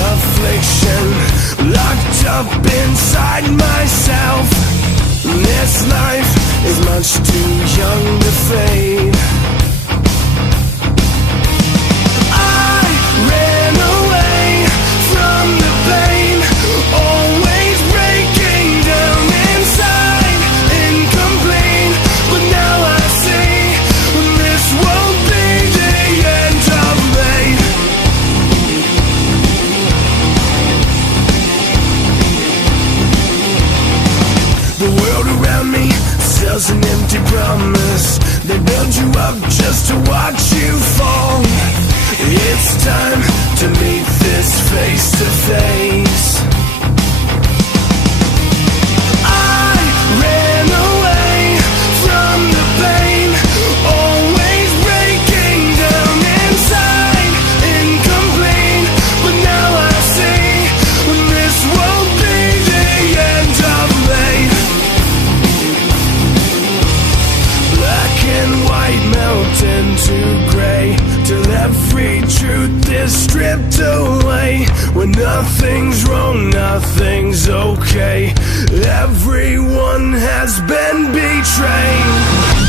affliction, locked up inside myself. This life is much too young to fade. I ran away from the pain, always breaking down inside, incomplete. But now I see this won't be the end of me. The world around me sells an empty promise. They build you up just to watch you fall. It's time to meet this face to face. I ran away from the pain, always breaking down inside, incomplete. But now I see this won't be the end of me. Black and white melt into gray, till every truth is stripped away. When nothing's wrong, nothing's okay. Everyone has been betrayed.